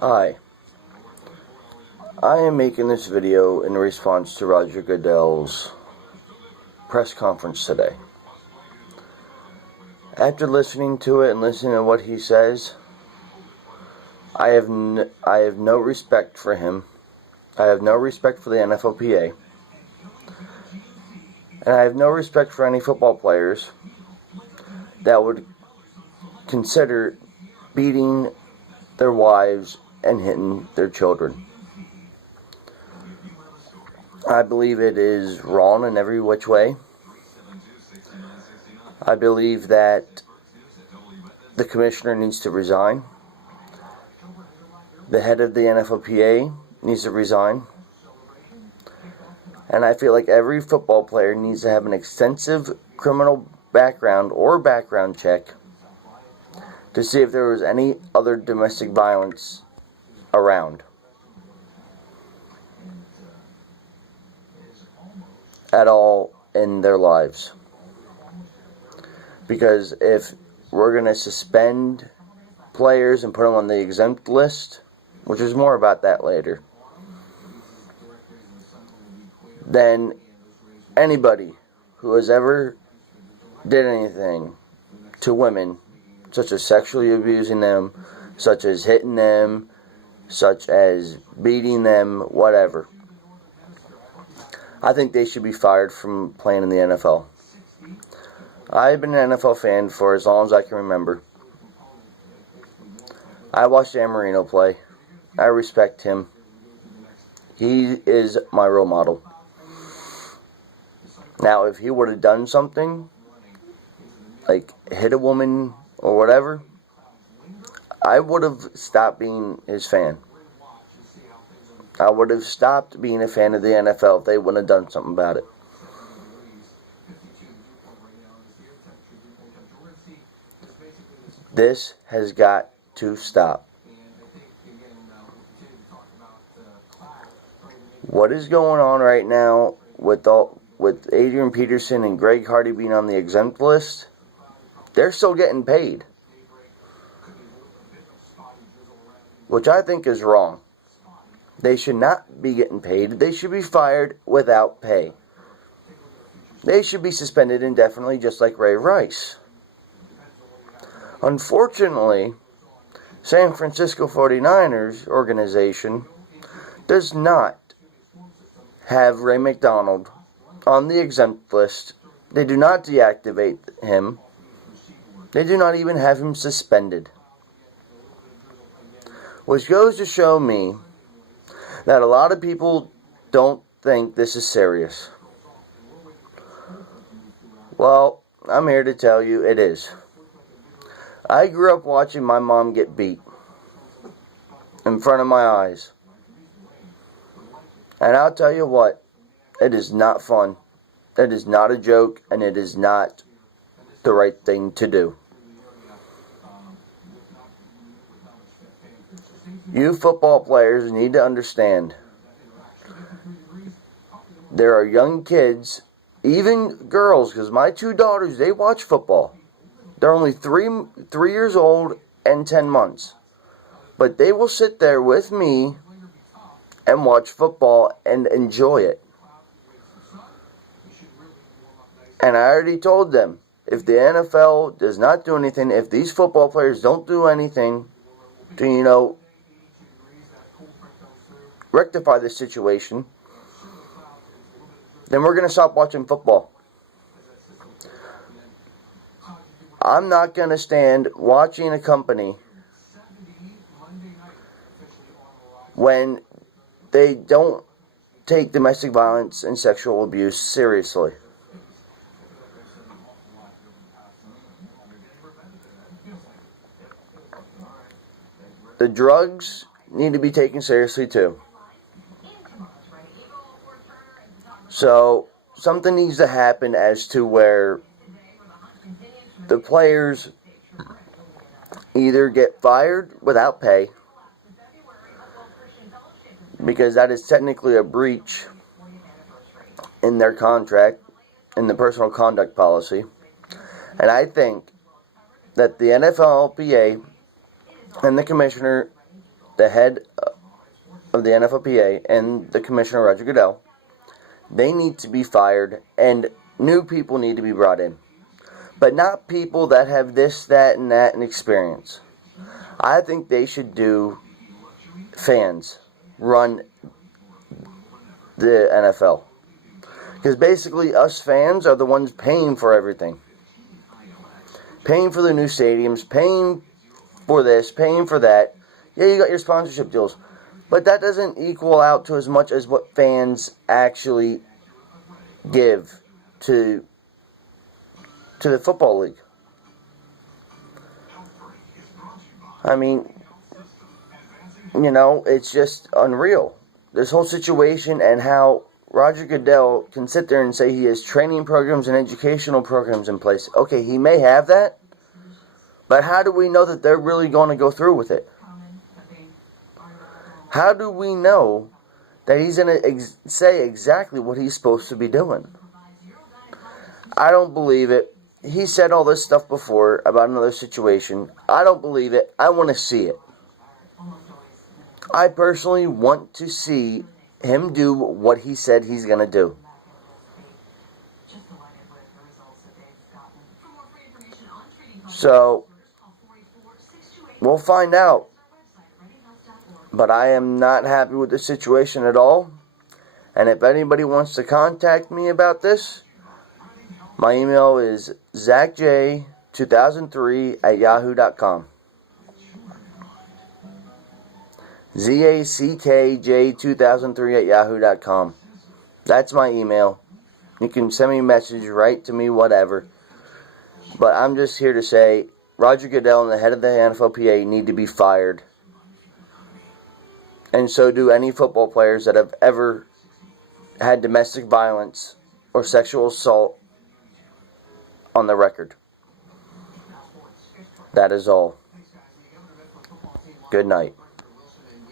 Hi, I am making this video in response to Roger Goodell's press conference today. After listening to it and listening to what he says, I have no respect for him. I have no respect for the NFLPA. And I have no respect for any football players that would consider beating their wives and hitting their children. I believe it is wrong in every which way. I believe that the commissioner needs to resign. The head of the NFLPA needs to resign. And I feel like every football player needs to have an extensive criminal background or background check to see if there was any other domestic violence around at all in their lives. Because if we're going to suspend players and put them on the exempt list, which is more about that later, then anybody who has ever did anything to women, such as sexually abusing them, such as hitting them, such as beating them, whatever, I think they should be fired from playing in the NFL. I've been an NFL fan for as long as I can remember. I watched Dan Marino play. I respect him. He is my role model. Now, if he would have done something, like hit a woman or whatever, I would have stopped being his fan. I would have stopped being a fan of the NFL if they wouldn't have done something about it. This has got to stop. What is going on right now with Adrian Peterson and Greg Hardy being on the exempt list? They're still getting paid, which I think is wrong. They should not be getting paid. They should be fired without pay. They should be suspended indefinitely, just like Ray Rice. Unfortunately, San Francisco 49ers organization does not have Ray McDonald on the exempt list. They do not deactivate him. They do not even have him suspended. Which goes to show me that a lot of people don't think this is serious. Well, I'm here to tell you it is. I grew up watching my mom get beat in front of my eyes. And I'll tell you what, it is not fun. It is not a joke, and it is not the right thing to do. You football players need to understand, there are young kids, even girls, because my two daughters, they watch football. They're only 3 years old and 10 months. But they will sit there with me and watch football and enjoy it. And I already told them, if the NFL does not do anything, if these football players don't do anything to, rectify this situation, then we're going to stop watching football. I'm not going to stand watching a company when they don't take domestic violence and sexual abuse seriously. The drugs need to be taken seriously too. So, something needs to happen as to where the players either get fired without pay, because that is technically a breach in their contract, in the personal conduct policy. And I think that the NFLPA and the commissioner the head of the NFLPA and the commissioner, Roger Goodell, they need to be fired and new people need to be brought in. But not people that have this, that, and that and experience. I think they should do fans run the NFL. Because basically us fans are the ones paying for everything. Paying for the new stadiums, paying for this, paying for that. Yeah, you got your sponsorship deals. But that doesn't equal out to as much as what fans actually give to the football league. I mean, you know, it's just unreal. This whole situation and how Roger Goodell can sit there and say he has training programs and educational programs in place. Okay, he may have that, but how do we know that they're really going to go through with it? How do we know that he's going to say exactly what he's supposed to be doing? I don't believe it. He said all this stuff before about another situation. I don't believe it. I want to see it. I personally want to see him do what he said he's going to do. So, we'll find out. But I am not happy with the situation at all. And if anybody wants to contact me about this, my email is zackj2003@yahoo.com. zackj2003@yahoo.com. That's my email. You can send me a message, write to me, whatever. But I'm just here to say, Roger Goodell and the head of the NFLPA need to be fired. And so do any football players that have ever had domestic violence or sexual assault on the record. That is all. Good night.